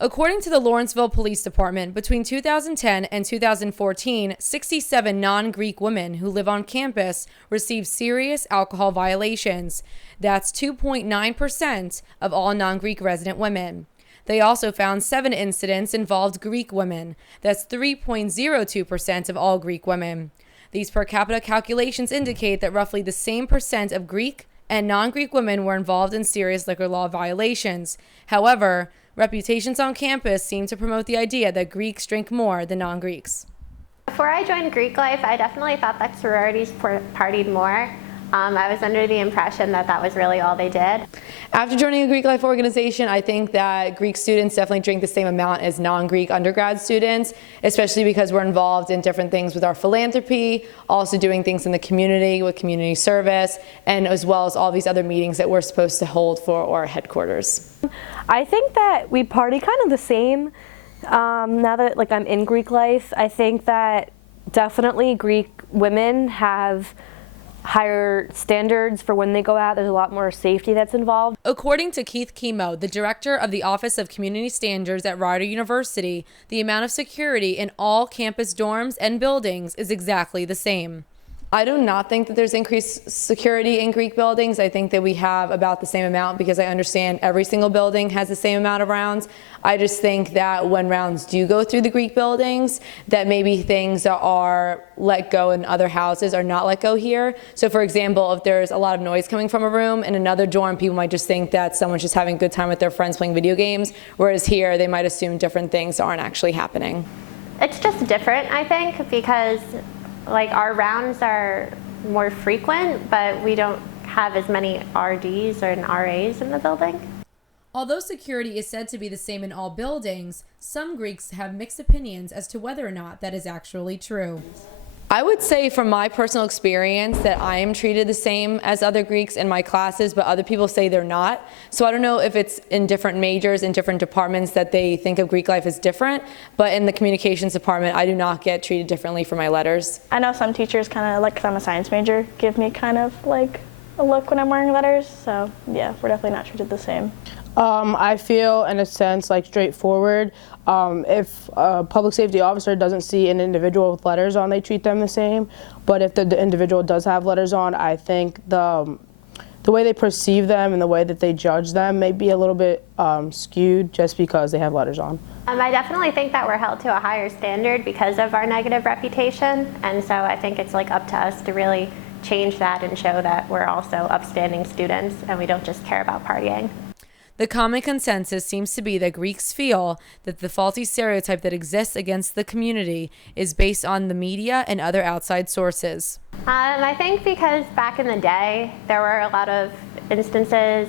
According to the Lawrenceville Police Department, between 2010 and 2014, 67 non-Greek women who live on campus received serious alcohol violations. That's 2.9% of all non-Greek resident women. They also found 7 incidents involved Greek women. That's 3.02% of all Greek women. These per capita calculations indicate that roughly the same percent of Greek and non-Greek women were involved in serious liquor law violations. However, reputations on campus seem to promote the idea that Greeks drink more than non-Greeks. Before I joined Greek life, I definitely thought that sororities partied more. I was under the impression that that was really all they did. After joining a Greek life organization, I think that Greek students definitely drink the same amount as non-Greek undergrad students, especially because we're involved in different things with our philanthropy, also doing things in the community with community service, and as well as all these other meetings that we're supposed to hold for our headquarters. I think that we party kind of the same. Now that I'm in Greek life, I think that definitely Greek women have higher standards for when they go out. There's a lot more safety that's involved. According to Keith Kimo, the director of the Office of Community Standards at Rider University, the amount of security in all campus dorms and buildings is exactly the same. I do not think that there's increased security in Greek buildings. I think that we have about the same amount because I understand every single building has the same amount of rounds. I just think that when rounds do go through the Greek buildings, that maybe things that are let go in other houses are not let go here. So for example, if there's a lot of noise coming from a room in another dorm, people might just think that someone's just having a good time with their friends playing video games, whereas here they might assume different things aren't actually happening. It's just different, I think, because our rounds are more frequent, but we don't have as many RDs or RAs in the building. Although security is said to be the same in all buildings, some Greeks have mixed opinions as to whether or not that is actually true. I would say from my personal experience that I am treated the same as other Greeks in my classes, but other people say they're not. So I don't know if it's in different majors, in different departments that they think of Greek life as different, but in the communications department, I do not get treated differently for my letters. I know some teachers kind of, because I'm a science major, give me kind of a look when I'm wearing letters, so yeah, we're definitely not treated the same. I feel, in a sense, straightforward. If a public safety officer doesn't see an individual with letters on, they treat them the same. But if the individual does have letters on, I think the way they perceive them and the way that they judge them may be a little bit skewed just because they have letters on. I definitely think that we're held to a higher standard because of our negative reputation, and so I think it's up to us to really change that and show that we're also upstanding students and we don't just care about partying. The common consensus seems to be that Greeks feel that the faulty stereotype that exists against the community is based on the media and other outside sources. I think because back in the day, there were a lot of instances,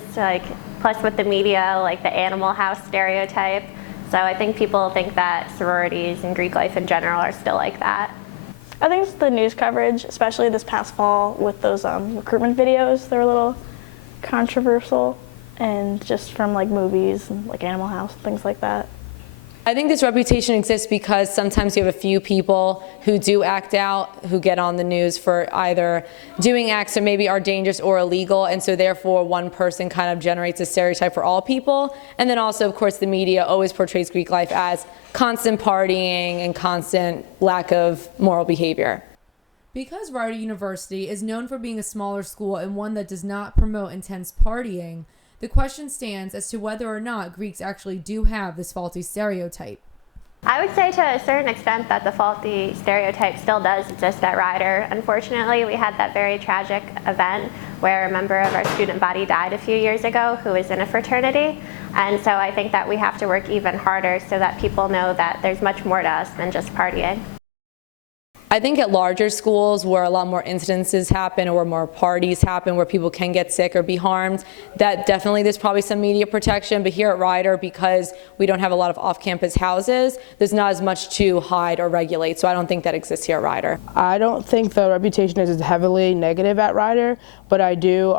plus with the media, the Animal House stereotype. So I think people think that sororities and Greek life in general are still like that. I think it's the news coverage, especially this past fall with those recruitment videos. They were a little controversial. And just from movies and Animal House, things like that. I think this reputation exists because sometimes you have a few people who do act out, who get on the news for either doing acts that maybe are dangerous or illegal, and so therefore one person kind of generates a stereotype for all people. And then also, of course, the media always portrays Greek life as constant partying and constant lack of moral behavior. Because Rider University is known for being a smaller school and one that does not promote intense partying, the question stands as to whether or not Greeks actually do have this faulty stereotype. I would say to a certain extent that the faulty stereotype still does exist at Rider. Unfortunately, we had that very tragic event where a member of our student body died a few years ago who was in a fraternity. And so I think that we have to work even harder so that people know that there's much more to us than just partying. I think at larger schools where a lot more incidences happen or more parties happen where people can get sick or be harmed, that definitely there's probably some media protection. But here at Rider, because we don't have a lot of off-campus houses, there's not as much to hide or regulate. So I don't think that exists here at Rider. I don't think the reputation is as heavily negative at Rider, but I do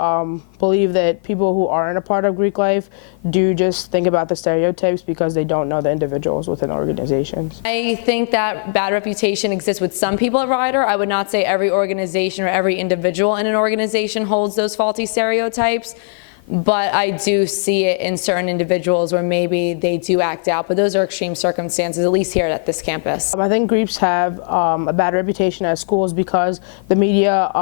believe that people who aren't a part of Greek life do just think about the stereotypes because they don't know the individuals within organizations. I think that bad reputation exists with some people at Rider. I would not say every organization or every individual in an organization holds those faulty stereotypes. but I do see it in certain individuals where maybe they do act out, but those are extreme circumstances, at least here at this campus. I think Greeps have a bad reputation at schools because the media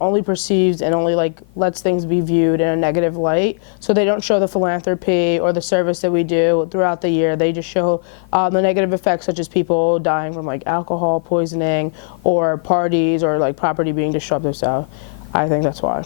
only perceives and only lets things be viewed in a negative light. So they don't show the philanthropy or the service that we do throughout the year. They just show the negative effects, such as people dying from alcohol poisoning or parties or property being disrupted. So I think that's why.